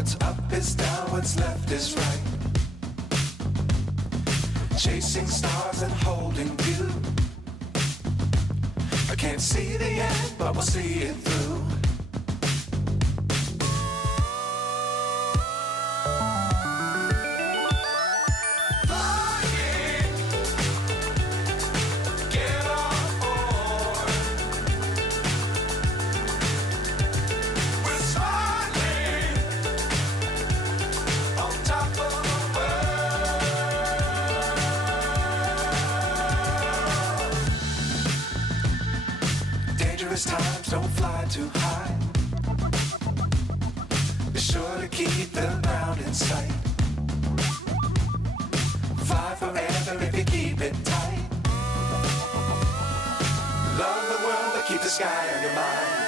What's up is down, what's left is right. Chasing stars and holding you. I can't see the end, but we'll see it through. Times don't fly too high. Be sure to keep the ground in sight. Fly forever if you keep it tight. Love the world but keep the sky on your mind.